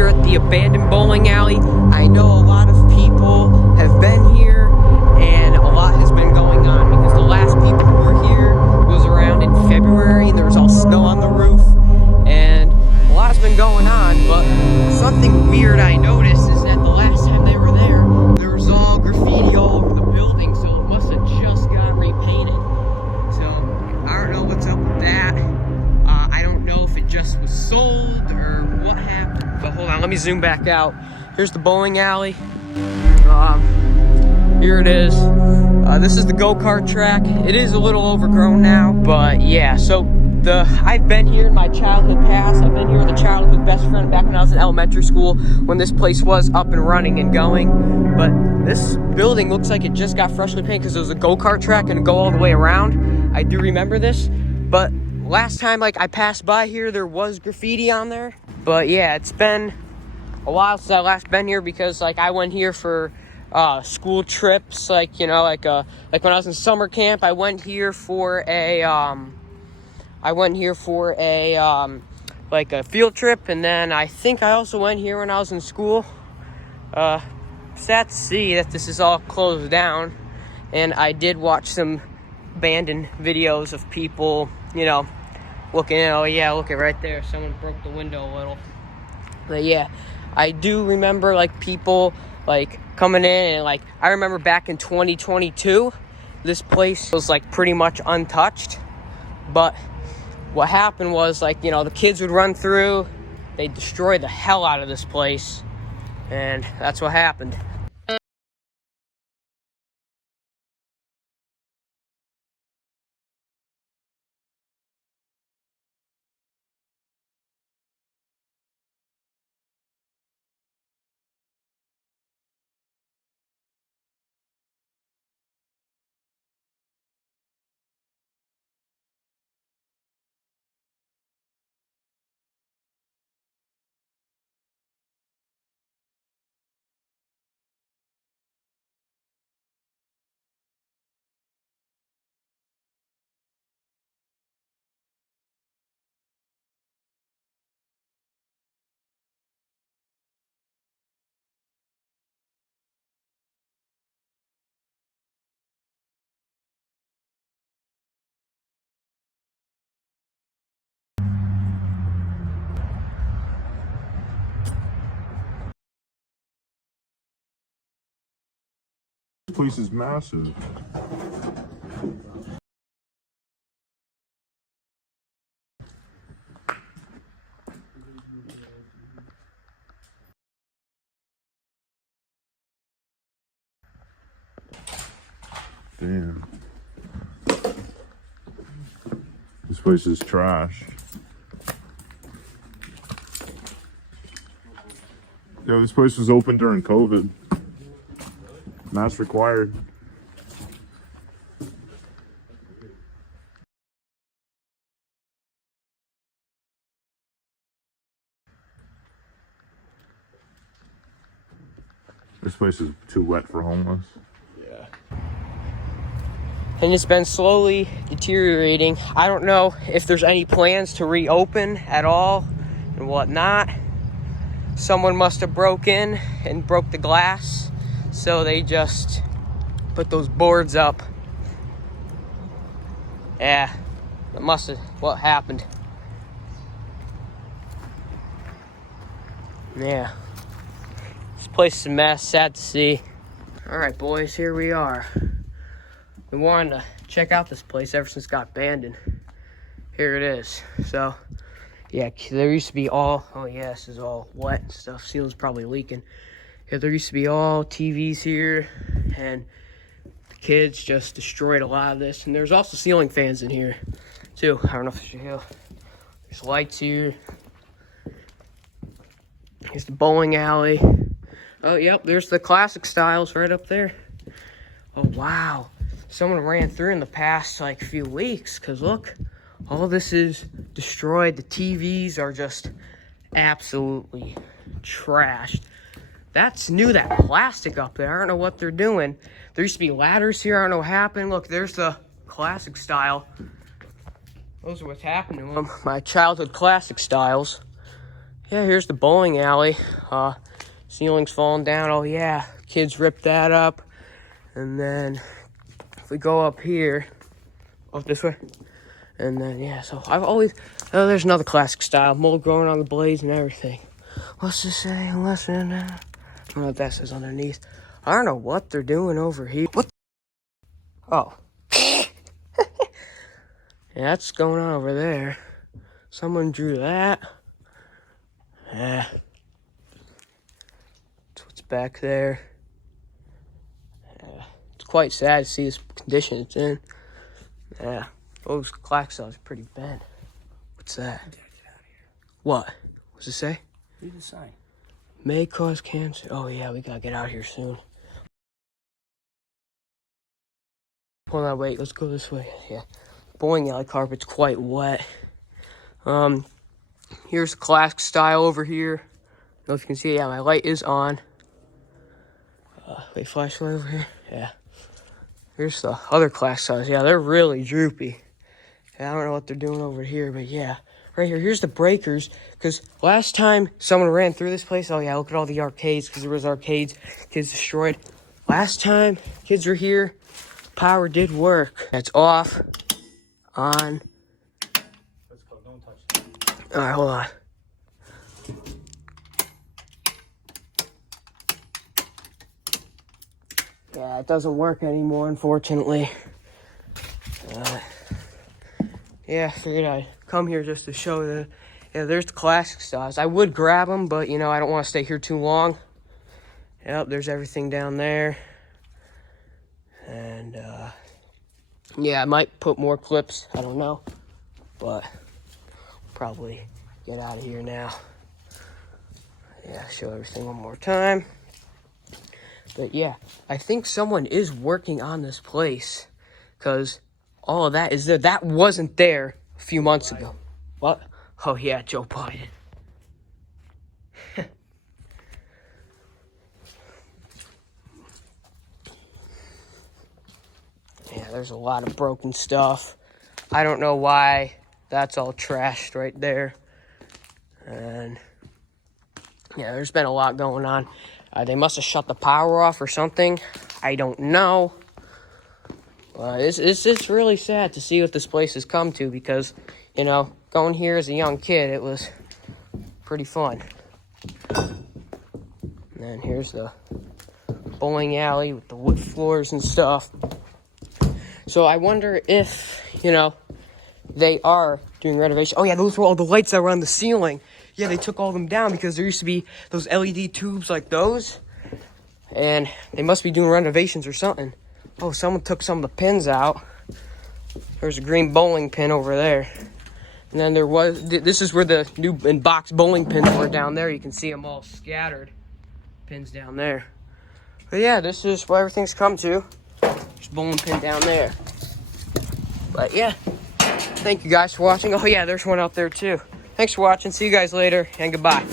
here at the abandoned bowling alley. I know a lot of people have been here, and a lot has been going on because the last people who were here was around in February, and there was all snow on the roof, and a lot's been going on. But something weird I noticed is that the last time they were there was all graffiti all over the building, so it must have just got repainted. So I don't know what's up with that. I don't know if it just was sold or what happened. But hold on, let me zoom back out. Here's the bowling alley. Here it is. This is the go-kart track. It is a little overgrown now, but yeah. So I've been here in my childhood past. I've been here with a childhood best friend back when I was in elementary school, when this place was up and running and going. But this building looks like it just got freshly painted because there was a go-kart track and it go all the way around. I do remember this, but last time I passed by here, there was graffiti on there. But yeah, it's been a while since I last been here because I went here for school trips, like when I was in summer camp. I went here for a field trip, and then I think I also went here when I was in school. Sad to see that this is all closed down, and I did watch some abandoned videos of people, looking at, oh yeah, look at right there, someone broke the window a little. But yeah, I do remember people coming in, and I remember back in 2022, this place was pretty much untouched. But what happened was the kids would run through, they'd destroy the hell out of this place, and that's what happened. This place is massive. Damn. This place is trash. Yo, this place was open during COVID. Mask required. This place is too wet for homeless. Yeah. And it's been slowly deteriorating. I don't know if there's any plans to reopen at all and whatnot. Someone must have broke in and broke the glass, so they just put those boards up. Yeah, that must have what happened. Yeah. This place is a mess, sad to see. Alright boys, here we are. We wanted to check out this place ever since it got abandoned. Here it is. So, yeah, there used to be all, oh yeah, this is all wet and stuff. Seal's probably leaking. Yeah, there used to be all TVs here, and the kids just destroyed a lot of this. And there's also ceiling fans in here, too. I don't know if you can. There's lights here. Here's the bowling alley. Oh, yep, there's the classic styles right up there. Oh, wow. Someone ran through in the past, few weeks, because look, all this is destroyed. The TVs are just absolutely trashed. That's new, that plastic up there. I don't know what they're doing. There used to be ladders here. I don't know what happened. Look, there's the classic style. Those are what's happened to them. My childhood classic styles. Yeah, here's the bowling alley. Ceiling's falling down. Oh yeah, kids ripped that up. And then if we go up here, up this way, and then yeah, so I've always, oh, there's another classic style, mold growing on the blades and everything. What's this say? Lesson. I don't know what that says underneath. I don't know what they're doing over here. What? Oh. Yeah, that's going on over there. Someone drew that. Yeah. That's what's back there. Yeah. It's quite sad to see this condition it's in. Yeah. Those claxons are pretty bent. What's that? Get out of here. What? What's it say? Read the sign. May cause cancer. Oh yeah, we gotta get out of here soon. Hold on, wait, let's go this way. Yeah. Bowling alley carpet's quite wet. Here's the classic style over here. I don't know if you can see it. Yeah, my light is on. Wait, flashlight over here. Yeah. Here's the other classic styles. Yeah, they're really droopy. Yeah, I don't know what they're doing over here, but yeah. Right here, here's the breakers. Because last time someone ran through this place, oh yeah, look at all the arcades, because there was arcades, kids destroyed. Last time kids were here, power did work. That's off, on. Let's go, don't touch it. All right, hold on. Yeah, it doesn't work anymore, unfortunately. Yeah, I figured I'd come here just to show the, yeah, there's the classic styles. I would grab them, but, you know, I don't want to stay here too long. Yep, there's everything down there. And, yeah, I might put more clips. I don't know. But probably get out of here now. Yeah, show everything one more time. But, yeah, I think someone is working on this place. Because all of that is there. That wasn't there a few months ago. What? Oh, yeah, Joe Biden. Yeah, there's a lot of broken stuff. I don't know why that's all trashed right there. And, yeah, there's been a lot going on. They must have shut the power off or something. I don't know. It's really sad to see what this place has come to because, you know, going here as a young kid, it was pretty fun. And then here's the bowling alley with the wood floors and stuff. So I wonder if, you know, they are doing renovation. Oh, yeah, those were all the lights that were on the ceiling. Yeah, they took all of them down because there used to be those LED tubes like those. And they must be doing renovations or something. Oh, someone took some of the pins out. There's a green bowling pin over there. And then there was, this is where the new in-box bowling pins were down there. You can see them all scattered. Pins down there. But yeah, this is where everything's come to. There's a bowling pin down there. But yeah, thank you guys for watching. Oh yeah, there's one out there too. Thanks for watching. See you guys later, and goodbye.